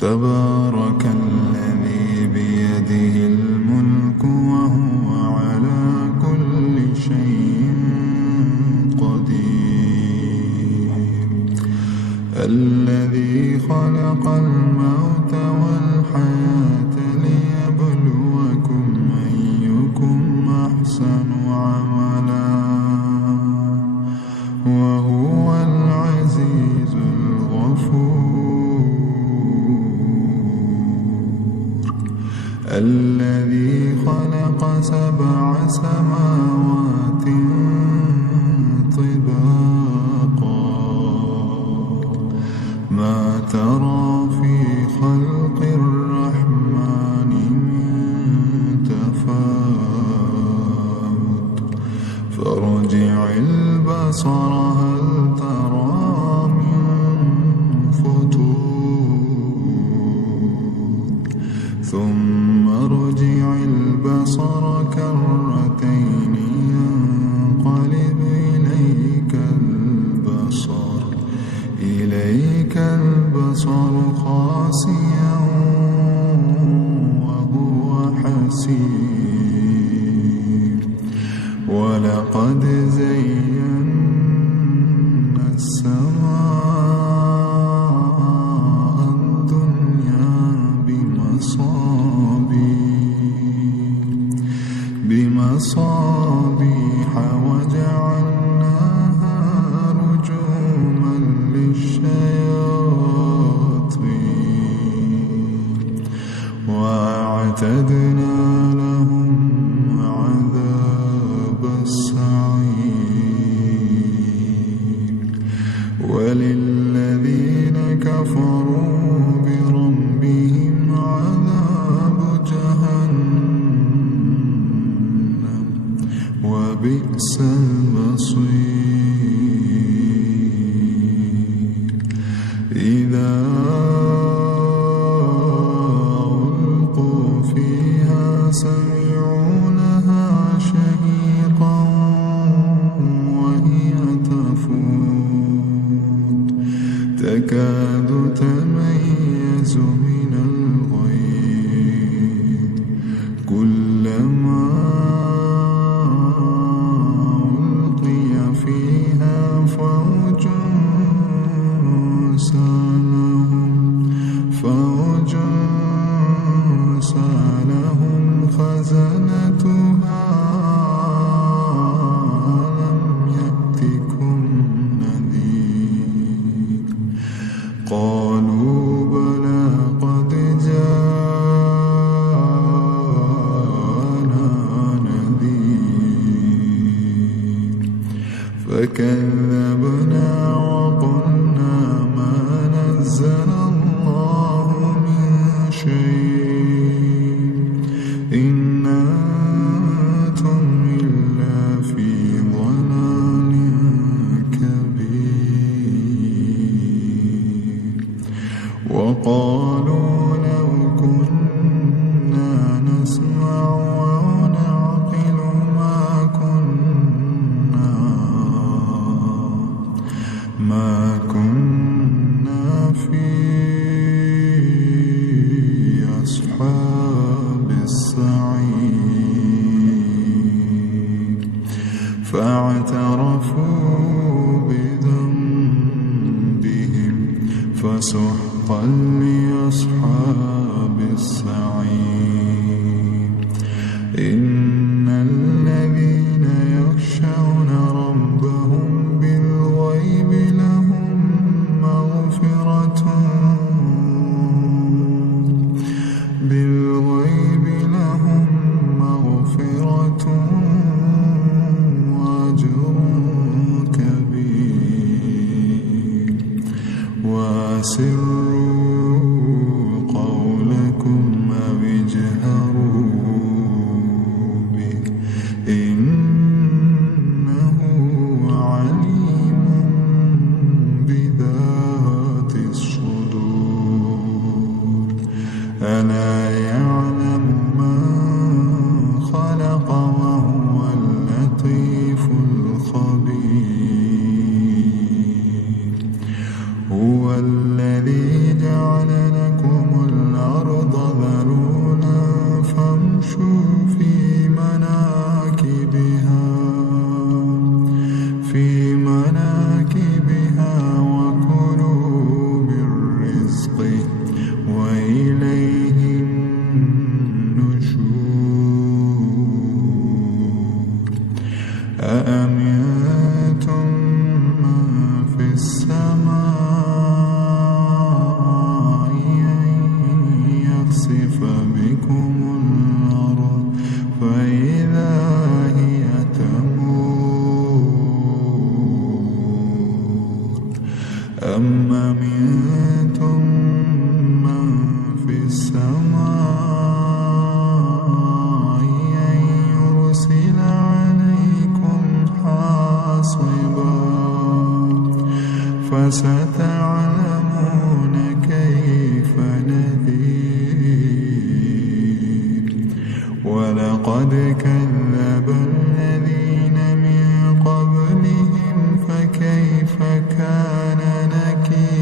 تبارك الذي بيده الملك وهو على كل شيء قدير الذي خلق الموت والحياة ليبلوكم أيكم أحسن عملا وهو العزيز الغفور الذي خلق 7 سماوات طباقا ما ترى في خلق الرحمن من تفاوت فارجع البصر هل ترى من فطور ثم ارجع البصر كرتين ينقلب إليك البصر خاسئا وهو حسير ولقد زينا السماء الدنيا بمصابيح وجعلناها رجوما للشياطين وأعتدنا لهم عذاب السعير وللذين كفروا بربهم عذاب جهنم وبئس المصير إذا ألقوا فيها سمعوا لها شهيقا وهي تفور تكاد تميز من الغيظ كلما ألقي فيها فوج سألهم خزنتها ألم يأتكم نذير قالوا بلى قد جاءنا نذير فكذبنا وقلنا ما نزل الله من شيء إن أنتم إلا في ضلال كبير وقالوا لو كنا نسمع أو نعقل ما كنا في أصحاب السعير فاعترفوا بذنبهم فسحقا لأصحاب السعير إن الذين يخشون ربهم بالغيب لهم مغفرة وأجر كبير وأسروا قولكم أو اجهروا به إنه عليم بذات الصدور ألا يعلم من خلق وهو اللطيف الخبير هو الذي جعل لكم السماء أن يرسل عليكم حاصبا فستعلمون كيف نذير ولقد كذب الذين من قبلهم فكيف كان نكير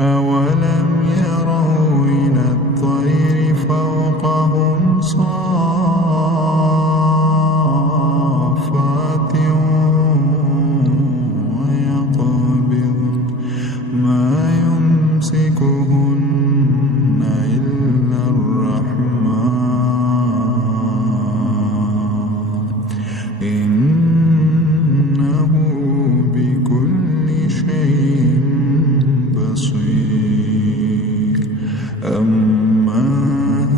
أولم يروا إلى الطير فوقهم صافات ويقبض ما يمسكهن إلا الرحمن إنه بكل شيء بصير أما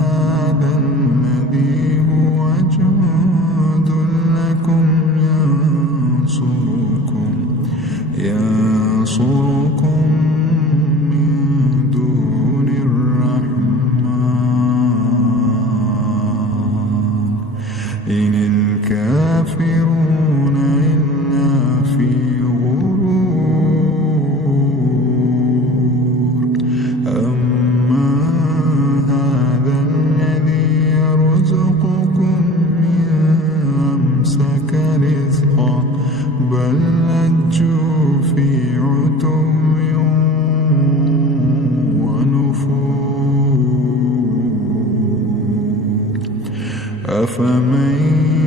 هذا الذي هو جند لكم ينصركم من دون الرحمن إن الكافرون إلا في غرور أما هذا الذي يرزقكم أمسك رزقا بل لجوا في عتو ونفور أفمن